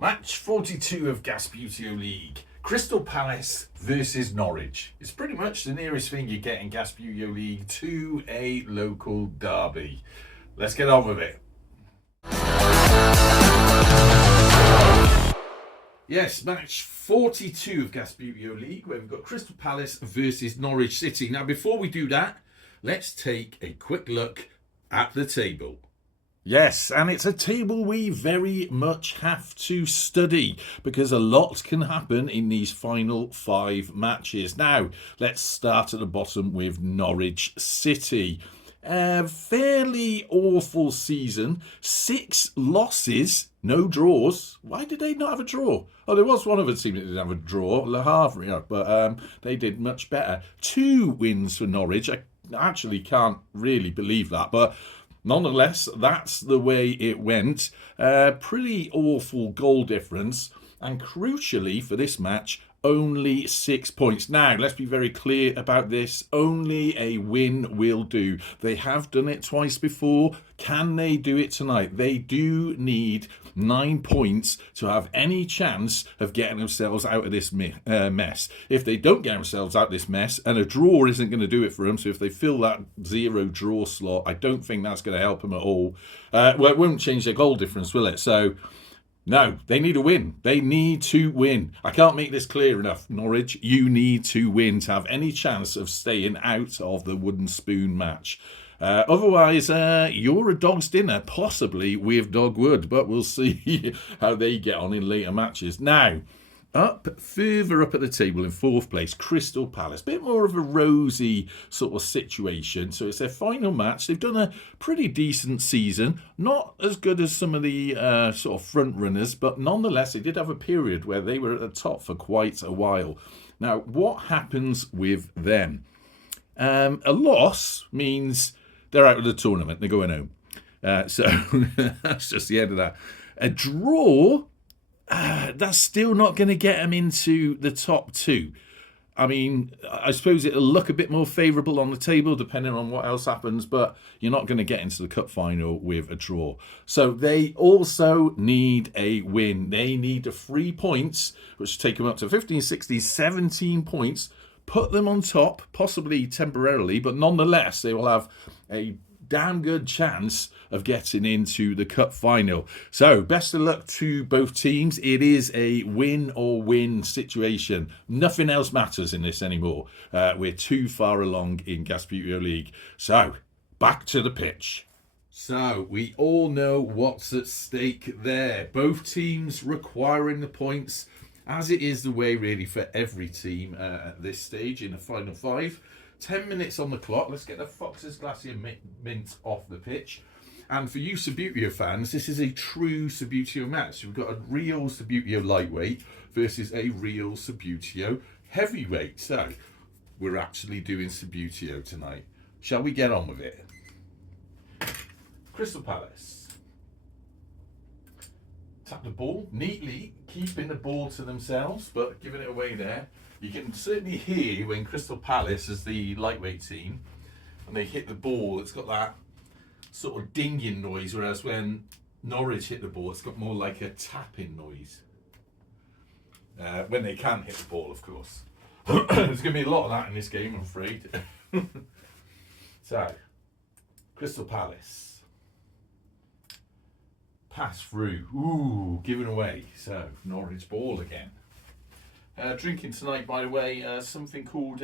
Match 42 of Gasbbuteo League. Crystal Palace versus Norwich. It's pretty much the nearest thing you get in Gasbbuteo League to a local derby. Let's get on with it. Yes, match 42 of Gasbbuteo League, where we've got Crystal Palace versus Norwich City. Now, before we do that, let's take a quick look at the table. Yes, and it's a table we very much have to study because a lot can happen in these final 5 matches. Now, let's start at the bottom with Norwich City. A fairly awful season. 6 losses, no draws. Why did they not have a draw? Oh, there was one other team that didn't have a draw, Le Havre, but they did much better. 2 wins for Norwich. I actually can't really believe that, but nonetheless, that's the way it went. Pretty awful goal difference. And crucially for this match, only 6 points. Now, let's be very clear about this. Only a win will do. They have done it twice before. Can they do it tonight? They do need 9 points to have any chance of getting themselves out of this mess. If they don't get themselves out of this mess, and a draw isn't going to do it for them, so if they fill that 0 draw slot, I don't think that's going to help them at all. Well, it won't change their goal difference, will it? So, no, they need a win. They need to win. I can't make this clear enough. Norwich, you need to win to have any chance of staying out of the wooden spoon match. Otherwise, you're a dog's dinner, possibly with Dogwood, but we'll see how they get on in later matches. Now, further up at the table in 4th place, Crystal Palace. Bit more of a rosy sort of situation. So it's their final match. They've done a pretty decent season. Not as good as some of the sort of front runners, but nonetheless, they did have a period where they were at the top for quite a while. Now, what happens with them? A loss means they're out of the tournament. They're going home. So that's just the end of that. A draw, that's still not going to get them into the top 2. I mean, I suppose it'll look a bit more favourable on the table depending on what else happens, but you're not going to get into the cup final with a draw. So they also need a win. They need the 3 points, which take them up to 15, 16, 17 points, put them on top, possibly temporarily, but nonetheless, they will have a damn good chance of getting into the cup final. So best of luck to both teams. It is a win or win situation. Nothing else matters in this anymore. We're too far along in Gasbbuteo League. So back to the pitch. So we all know what's at stake there. Both teams requiring the points, as it is the way really for every team at this stage in the final 5. 10 minutes on the clock. Let's get the Fox's Glacier Mint off the pitch. And for you Subbuteo fans, this is a true Subbuteo match. So we've got a real Subbuteo lightweight versus a real Subbuteo heavyweight. So we're actually doing Subbuteo tonight. Shall we get on with it? Crystal Palace. Tap the ball neatly, keeping the ball to themselves, but giving it away there. You can certainly hear when Crystal Palace is the lightweight team and they hit the ball, it's got that sort of dinging noise, whereas when Norwich hit the ball, it's got more like a tapping noise. When they can hit the ball, of course. There's going to be a lot of that in this game, I'm afraid. So, Crystal Palace. Pass through. Ooh, given away. So, Norwich ball again. Drinking tonight, by the way, something called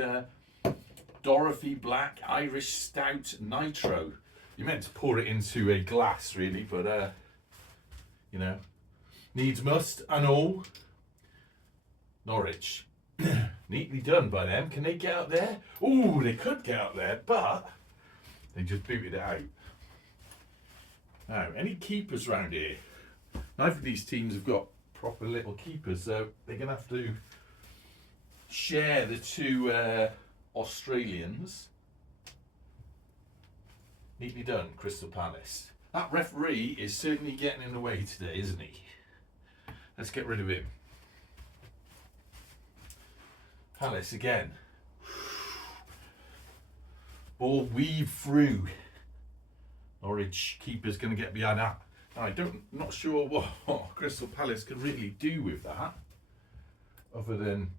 Dorothy Black Irish Stout Nitro. You meant to pour it into a glass, really, but, you know, needs must and all. Norwich. Neatly done by them. Can they get up there? Ooh, they could get up there, but they just booted it out. Now, any keepers around here? Neither of these teams have got proper little keepers, so they're going to have to share the 2 Australians. Neatly done, Crystal Palace. That referee is certainly getting in the way today, isn't he? Let's get rid of him. Palace again. Ball weave through. Norwich keeper's going to get behind that. Not sure what Crystal Palace could really do with that, other than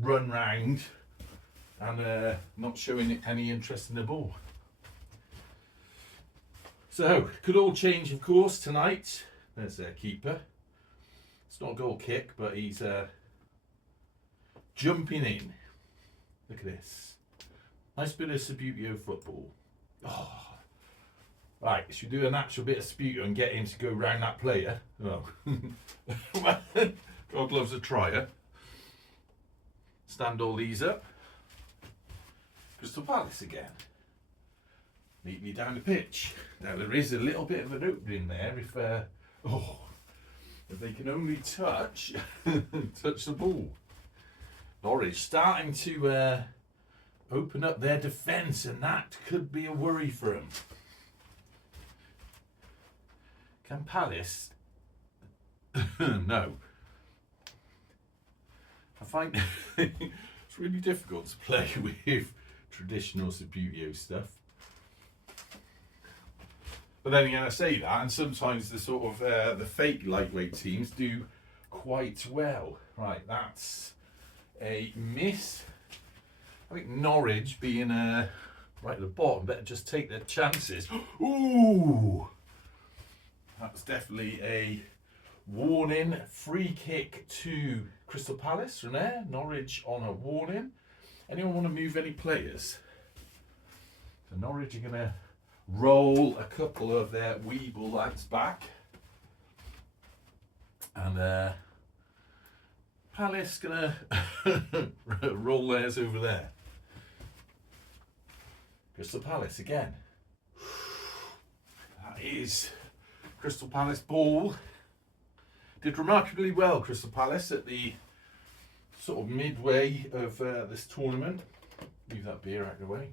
run round and not showing any interest in the ball. So, could all change, of course, tonight. There's their keeper. It's not a goal kick, but he's jumping in. Look at this. Nice bit of Subbuteo football. Oh. Right, should we do an actual bit of Subbuteo and get him to go round that player? Oh. God loves a trier. Stand all these up. Crystal Palace again. Neatly down the pitch. Now there is a little bit of an opening there if they can only touch the ball. Norwich starting to open up their defence, and that could be a worry for them. Can Palace? No. I find it's really difficult to play with traditional Subbuteo stuff. But then again, I say that, and sometimes the sort of the fake lightweight teams do quite well. Right, that's a miss. I think Norwich being right at the bottom, better just take their chances. Ooh, that's definitely a warning. Free kick to Crystal Palace from there. Norwich on a warning. Anyone want to move any players? So Norwich are going to roll a couple of their Weeble lads back. And Palace going to roll theirs over there. Crystal Palace again. That is Crystal Palace ball. Did remarkably well, Crystal Palace, at the sort of midway of this tournament. Leave that beer out of the way.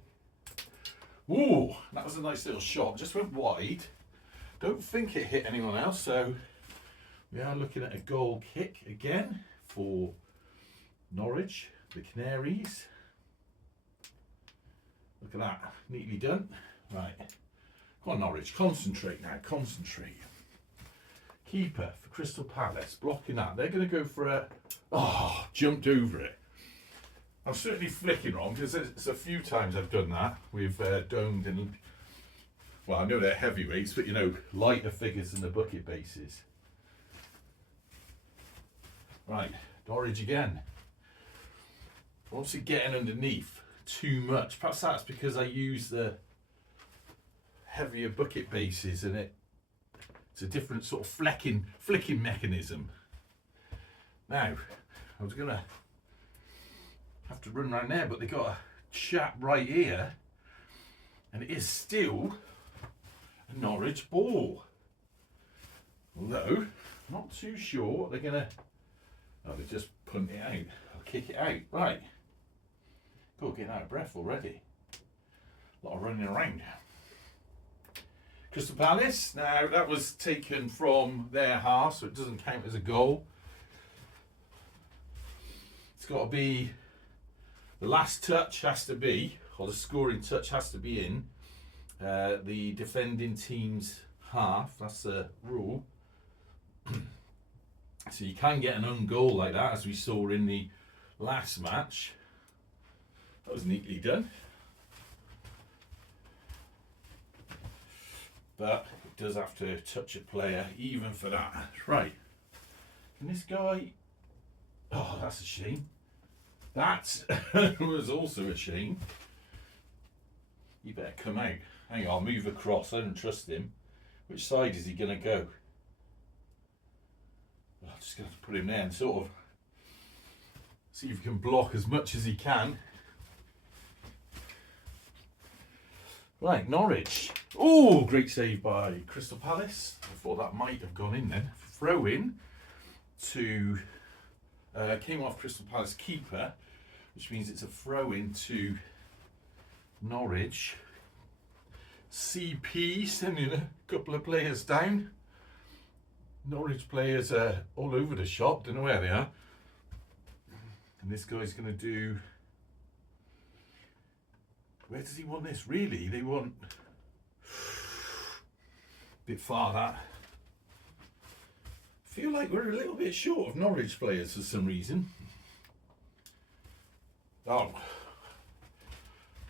Ooh, that was a nice little shot. Just went wide. Don't think it hit anyone else, so we are looking at a goal kick again for Norwich, the Canaries. Look at that, neatly done. Right, come on Norwich, concentrate now, concentrate. Keeper for Crystal Palace, blocking that. They're going to go for a, jumped over it. I'm certainly flicking wrong because it's a few times I've done that with domed and, well, I know they're heavyweights, but you know, lighter figures than the bucket bases. Right, Norwich again. Obviously getting underneath too much. Perhaps that's because I use the heavier bucket bases and it's a different sort of flicking mechanism. Now, I was going to have to run around there, but they got a chap right here, and it is still a Norwich ball. Although, not too sure what they're going to... Oh, they're just punt it out. I'll kick it out. Right. God, getting out of breath already. A lot of running around. Crystal Palace. Now, that was taken from their half, so it doesn't count as a goal. It's got to be... The last touch has to be, or the scoring touch has to be in the defending team's half. That's the rule. So you can get an own goal like that, as we saw in the last match. That was neatly done. But it does have to touch a player, even for that. Right. And this guy... Oh, that's a shame. That was also a shame. You better come out. Hang on, I'll move across. I don't trust him. Which side is he going to go? I'm just going to put him there and sort of see if he can block as much as he can. Right, Norwich. Oh, great save by Crystal Palace. I thought that might have gone in then. Throw in to... came off Crystal Palace keeper, which means it's a throw-in to Norwich. CP sending a couple of players down. Norwich players are all over the shop, don't know where they are. And this guy's going to do... Where does he want this? Really? They want... Bit far, that. feel like we're a little bit short of Norwich players for some reason. Oh,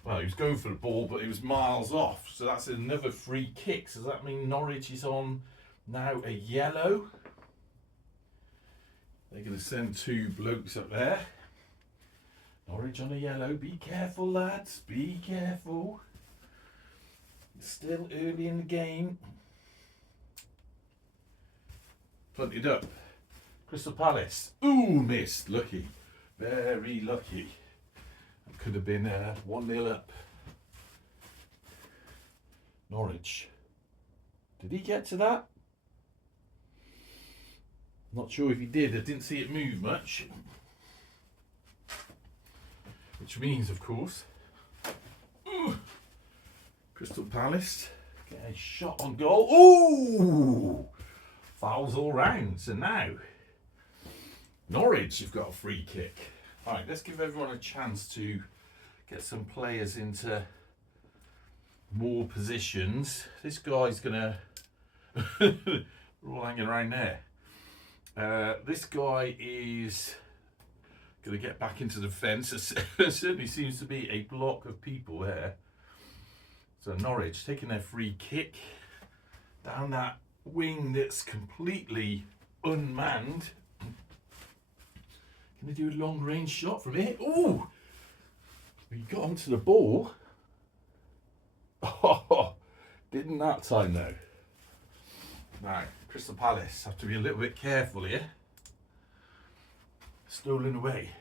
well, he was going for the ball, but he was miles off, so that's another free kick. So does that mean Norwich is on now a yellow? They're going to send 2 blokes up there. Norwich on a yellow. Be careful, lads. Be careful. It's still early in the game. Punted up. Crystal Palace. Ooh, missed. Lucky. Very lucky. That could have been 1-0 up. Norwich. Did he get to that? Not sure if he did. I didn't see it move much. Which means, of course, Crystal Palace get a shot on goal. Ooh! Fouls all round. So now, Norwich have got a free kick. All right, let's give everyone a chance to get some players into more positions. This guy's going to... We're all hanging around there. This guy is going to get back into the fence. There certainly seems to be a block of people there. So Norwich taking their free kick down that wing that's completely unmanned. Can they do a long range shot from here? Ooh! He got onto the ball. Oh, didn't that time though. Now, Crystal Palace have to be a little bit careful here. Stolen away.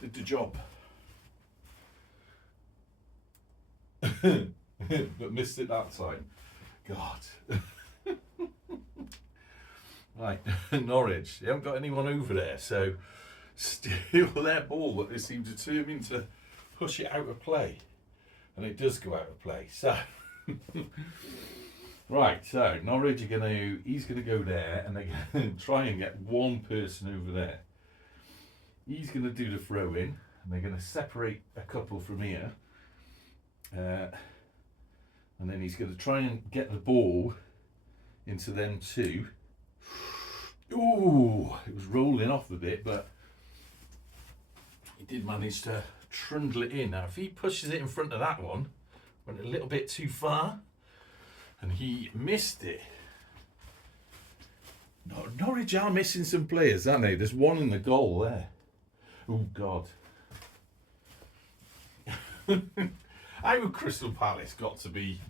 Did the job. But missed it that time. God. Right, Norwich. They haven't got anyone over there, so steal their ball, but they seem determined to push it out of play. And it does go out of play. So right, so Norwich are he's gonna go there and they're gonna try and get one person over there. He's gonna do the throw in and they're gonna separate a couple from here. And then he's gonna try and get the ball into them 2. Ooh, it was rolling off a bit, but he did manage to trundle it in. Now, if he pushes it in front of that one, went a little bit too far, and he missed it. Norwich are missing some players, aren't they? There's one in the goal there. Oh, God. How Crystal Palace got to be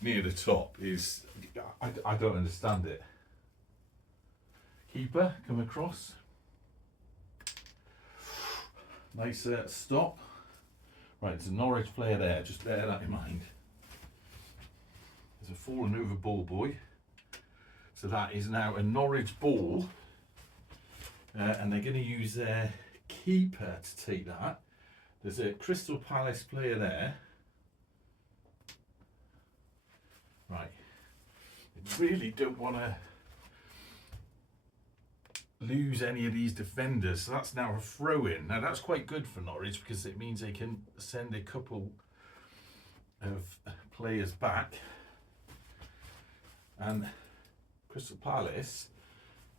near the top is... I don't understand it. Keeper come across. Nice stop. Right, there's a Norwich player there, just bear that in mind. There's a fallen over ball boy. So that is now a Norwich ball. And they're going to use their keeper to take that. There's a Crystal Palace player there. Right. I really don't want to lose any of these defenders. So that's now a throw-in. Now that's quite good for Norwich because it means they can send a couple of players back. And Crystal Palace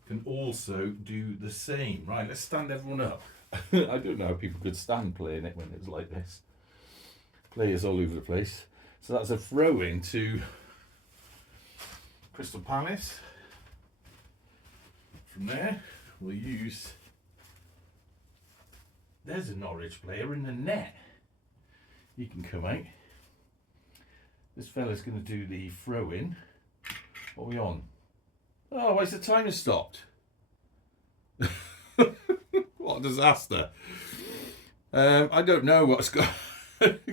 can also do the same. Right, let's stand everyone up. I don't know how people could stand playing it when it was like this. Players all over the place. So that's a throw-in to Crystal Palace. From there, we'll use... There's a Norwich player in the net. He can come out. This fella's going to do the throw-in. What are we on? Oh, why's the timer stopped? What a disaster. I don't know what's going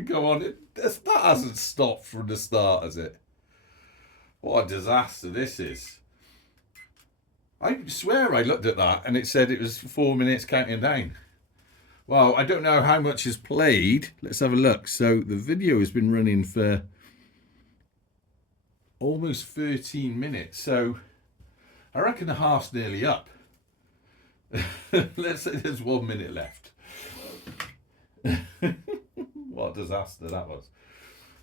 go on. That hasn't stopped from the start, has it? What a disaster this is. I swear I looked at that and it said it was 4 minutes counting down. Well, I don't know how much is played. Let's have a look. So the video has been running for almost 13 minutes. So I reckon the half's nearly up. Let's say there's 1 minute left. What a disaster that was.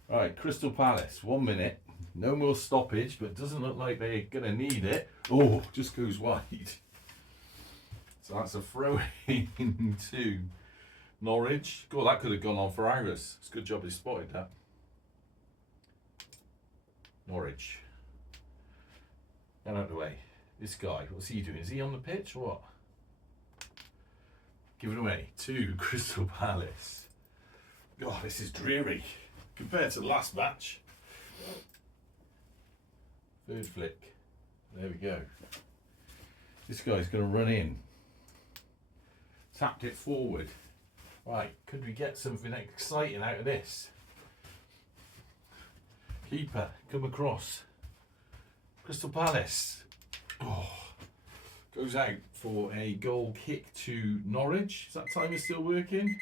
Right, Crystal Palace, 1 minute. No more stoppage, but doesn't look like they're going to need it. Oh, just goes wide. So that's a throw in to Norwich. God, that could have gone on for hours. It's a good job he spotted that. Norwich. Get out of the way. This guy, what's he doing? Is he on the pitch or what? Give it away to Crystal Palace. God, this is dreary compared to the last match. Third flick. There we go. This guy's going to run in. Tapped it forward. Right, could we get something exciting out of this? Keeper, come across. Crystal Palace. Oh, goes out for a goal kick to Norwich. Is that timer still working?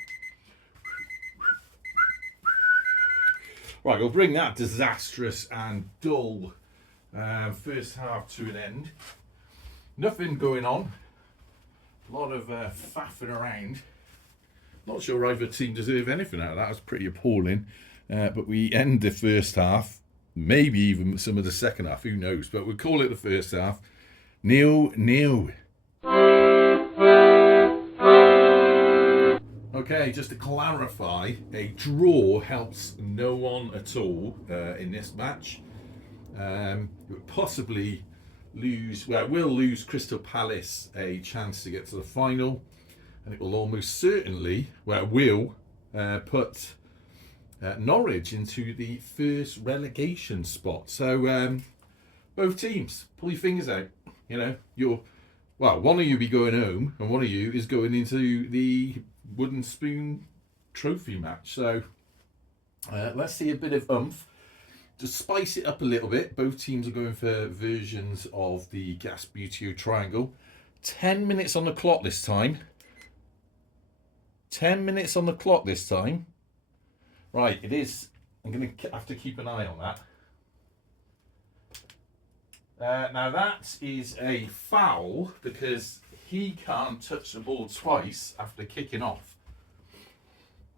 Right, we'll bring that disastrous and dull first half to an end. Nothing going on. A lot of faffing around. Not sure either team deserve anything out of that. It was pretty appalling. But we end the first half, maybe even some of the second half, who knows. But we'll call it the first half. 0-0. Okay, just to clarify, a draw helps no one at all in this match. It would possibly lose, well, it will lose Crystal Palace a chance to get to the final, and it will almost certainly, well, it will put Norwich into the first relegation spot. So both teams, pull your fingers out. You know, one of you be going home, and one of you is going into the wooden spoon trophy match. So let's see a bit of oomph. To spice it up a little bit, both teams are going for versions of the Gasbbuteo triangle. 10 minutes on the clock this time. 10 minutes on the clock this time. Right, it is. I'm going to have to keep an eye on that. Now that is a foul because he can't touch the ball twice after kicking off.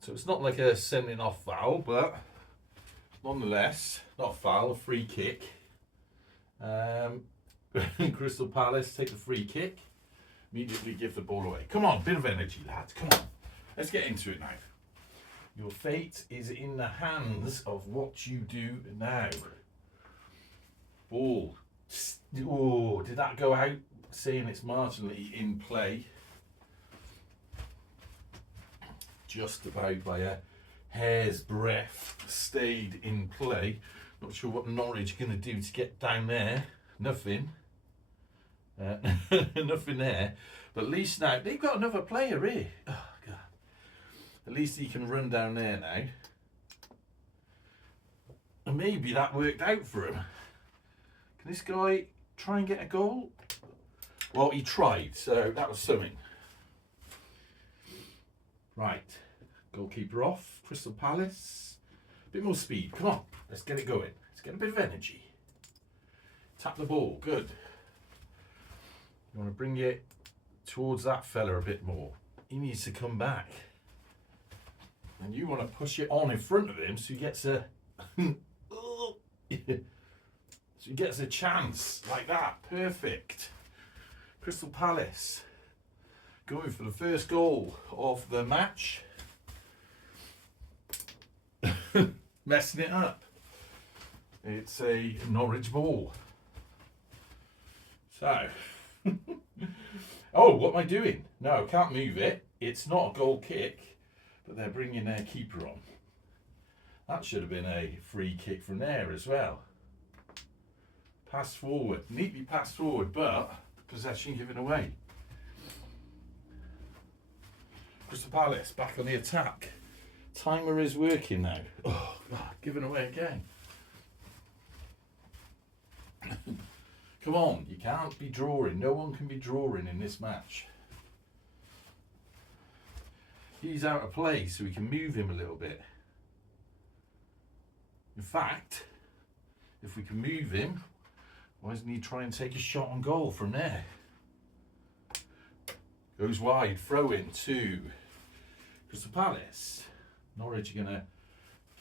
So it's not like a sending off foul, but nonetheless, not a foul, a free kick. Crystal Palace take the free kick, immediately give the ball away. Come on, bit of energy, lads, come on. Let's get into it now. Your fate is in the hands of what you do now. Ball. Oh, did that go out? Saying it's marginally in play. Just about by a hair's breadth stayed in play. Not sure what Norwich are going to do to get down there. Nothing. Nothing there. But at least now, they've got another player here. Oh, God. At least he can run down there now. And maybe that worked out for him. Can this guy try and get a goal? Well, he tried, so that was something. Right. Goalkeeper off. Crystal Palace. A bit more speed. Come on. Let's get it going. Let's get a bit of energy. Tap the ball. Good. You want to bring it towards that fella a bit more. He needs to come back. And you want to push it on in front of him so he gets a... so he gets a chance like that. Perfect. Crystal Palace going for the first goal of the match. Messing it up. It's a Norwich ball. So, oh, what am I doing? No, can't move it. It's not a goal kick, but they're bringing their keeper on. That should have been a free kick from there as well. Pass forward, neatly passed forward, but possession given away. Crystal Palace back on the attack. Timer is working now. Oh, God, given away again. Come on, you can't be drawing. No one can be drawing in this match. He's out of play, so we can move him a little bit. In fact, if we can move him, why doesn't he try and take a shot on goal from there? Goes wide, throw in to Crystal Palace. Norwich are going to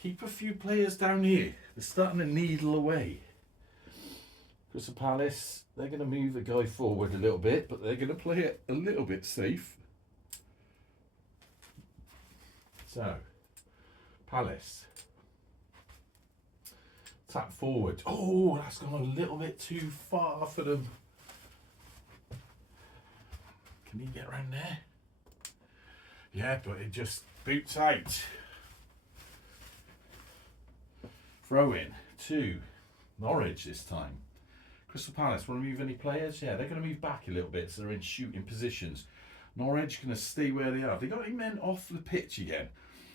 keep a few players down here. They're starting to needle away. Crystal Palace, they're going to move the guy forward a little bit, but they're going to play it a little bit safe. So, Palace. Tap forward. Oh, that's gone a little bit too far for them. Can he get around there? Yeah, but it just boots out. Throw in to Norwich this time. Crystal Palace want to move any players? Yeah, they're going to move back a little bit, so they're in shooting positions. Norwich going to stay where they are. Have they got any men off the pitch again?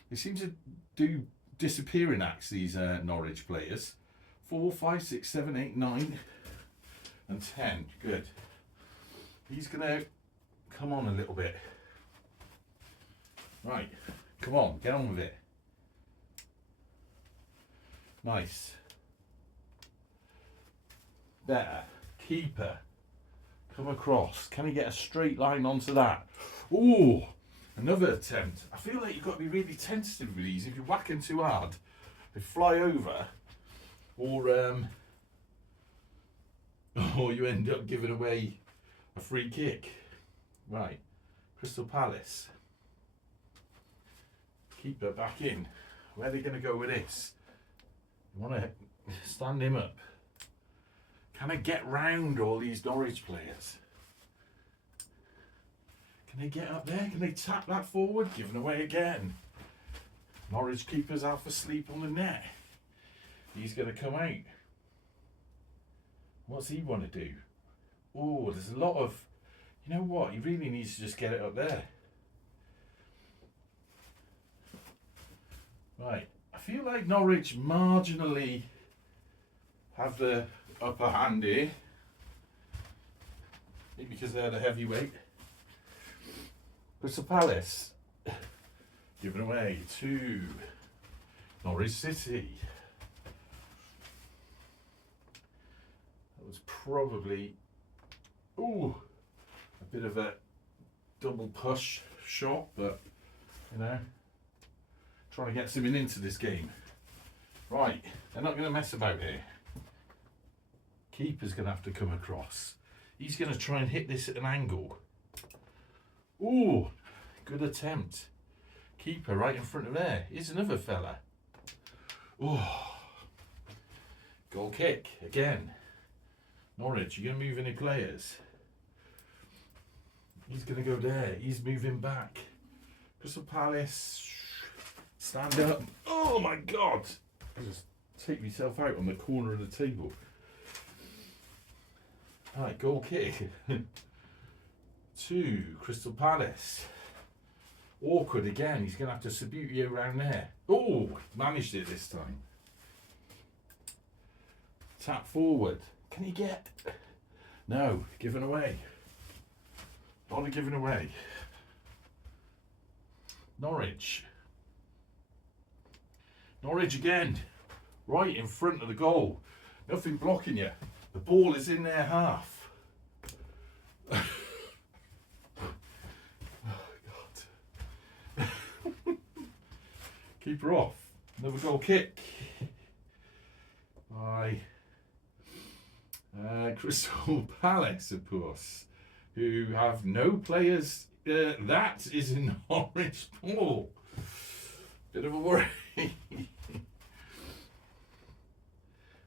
They seem to do disappearing acts, these Norwich players. 4, 5, 6, 7, 8, 9 and 10. Good. He's going to come on a little bit. Right. Come on. Get on with it. Nice. Better. Keeper. Come across. Can he get a straight line onto that? Ooh. Another attempt. I feel like you've got to be really tentative with these. If you whack them too hard, they fly over. Or you end up giving away a free kick. Right, Crystal Palace. Keeper back in. Where are they going to go with this? You want to stand him up. Can I get round all these Norwich players? Can they get up there? Can they tap that forward? Giving away again. Norwich keeper's half asleep on the net. He's going to come out. What's he want to do? Oh, there's a lot of... You know what? He really needs to just get it up there. Right. I feel like Norwich marginally have the upper hand here. Maybe because they're the heavyweight. Crystal Palace. Given away to Norwich City. Was probably a bit of a double push shot, but you know, trying to get something into this game. Right, they're not going to mess about here. Keeper's going to have to come across. He's going to try and hit this at an angle. Ooh, good attempt. Keeper right in front of there. Here's another fella. Oh, goal kick again. Norwich, you going to move any players? He's going to go there. He's moving back. Crystal Palace, stand up. Oh my God! I just take myself out on the corner of the table. Right, goal kick. To Crystal Palace. Awkward again. He's going to have to Subbuteo around there. Oh, managed it this time. Tap forward. Can he get? No, given away. A lot of giving away. Norwich. Norwich again. Right in front of the goal. Nothing blocking you. The ball is in their half. Oh, God. Keeper off. Another goal kick. By Crystal Palace, of course, who have no players. That is in Norwich ball. Bit of a worry.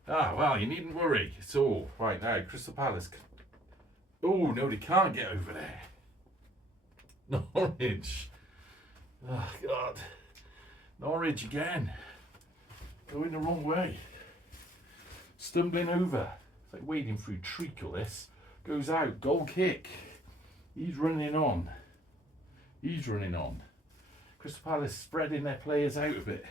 Well, you needn't worry. It's all right now. Crystal Palace. Oh no, they can't get over there. Norwich. Oh God. Norwich again. Going the wrong way. Stumbling over. It's like wading through treacle, this. Goes out. Goal kick. He's running on. He's running on. Crystal Palace spreading their players out a bit.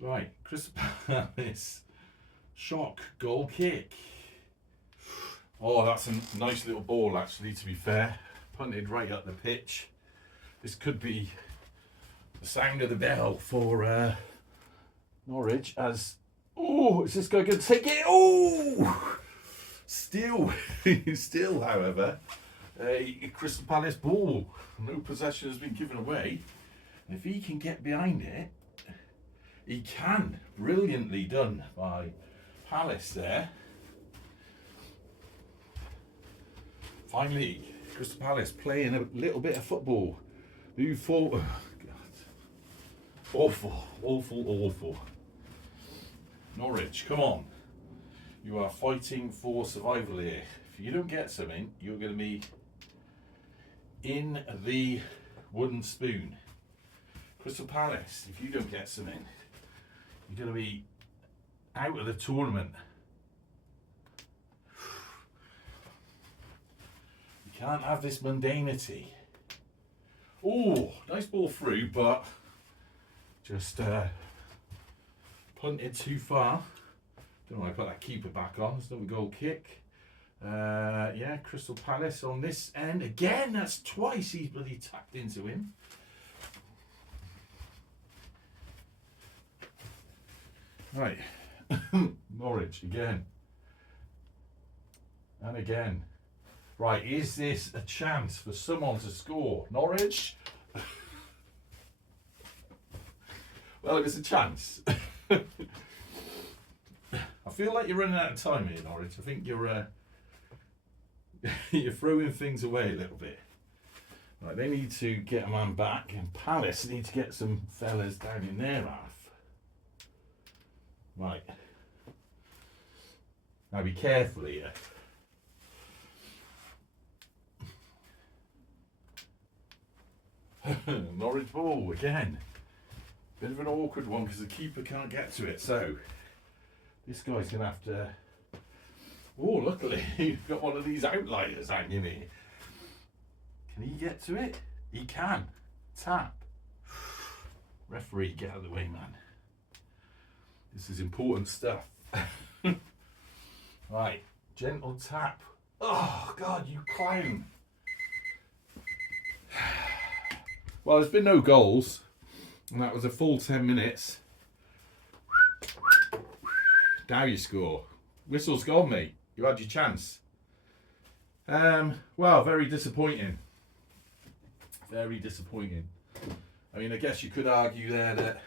Right. Crystal Palace. Shock. Goal kick. Oh, that's a nice little ball, actually, to be fair. Punted right up the pitch. This could be the sound of the bell for Norwich as... Oh, is this guy going to take it? Oh! Still, however, a Crystal Palace ball. No possession has been given away. And if he can get behind it, He can. Brilliantly done by Palace there. Finally, Crystal Palace playing a little bit of football. Move forward. Oh, God. Awful, awful, awful. Norwich, come on. You are fighting for survival here. If you don't get something, you're going to be in the wooden spoon. Crystal Palace, if you don't get something, you're going to be out of the tournament. You can't have this mundanity. Oh, nice ball through, but just punted too far. Don't know why I put that keeper back on. It's not a goal kick. Yeah, Crystal Palace on this end. Again, that's twice he's bloody tapped into him. Right. Norwich again. And again. Right, is this a chance for someone to score? Norwich? Well, it was a chance. I feel like you're running out of time here, Norwich. I think you're you're throwing things away a little bit. Right, they need to get a man back, and Palace need to get some fellas down in their half. Right. Now be careful here. Norwich ball again. Bit of an awkward one because the keeper can't get to it. So this guy's going to have to... Oh, luckily you've got one of these outliers hanging here. Can he get to it? He can. Tap. Referee, get out of the way, man. This is important stuff. Right, gentle tap. Oh, God, you clown. Well, there's been no goals, and that was a full 10 minutes. Now you score. Whistle's gone, mate. You had your chance. Well, very disappointing. Very disappointing. I mean, I guess you could argue there that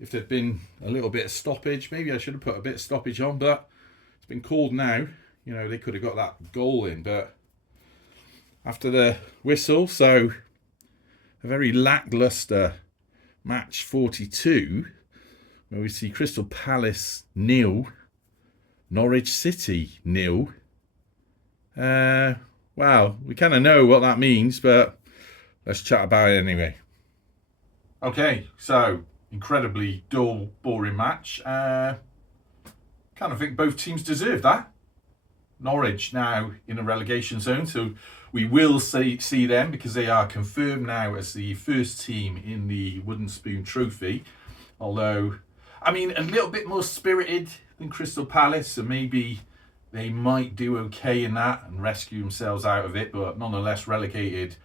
if there'd been a little bit of stoppage, maybe I should have put a bit of stoppage on, but it's been called now. You know, they could have got that goal in, but after the whistle, so a very lacklustre match 42, where we see Crystal Palace 0, Norwich City 0. Well, we kind of know what that means, but let's chat about it anyway. Okay, so incredibly dull, boring match. Kind of think both teams deserve that. Norwich now in a relegation zone, so we will see them because they are confirmed now as the first team in the Wooden Spoon Trophy. Although, I mean, a little bit more spirited than Crystal Palace, so maybe they might do okay in that and rescue themselves out of it, but nonetheless relegated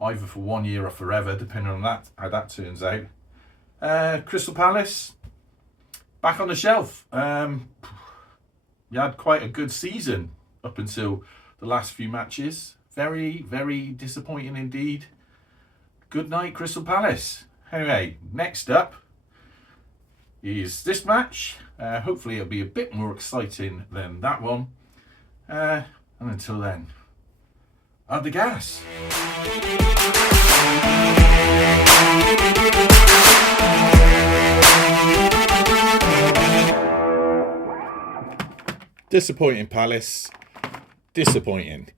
either for 1 year or forever, depending on that how that turns out. Crystal Palace, back on the shelf. You had quite a good season up until the last few matches. Very, very disappointing indeed. Good night, Crystal Palace. Anyway, next up is this match. Hopefully it'll be a bit more exciting than that one. And until then, add the gas. Disappointing, Palace. Disappointing.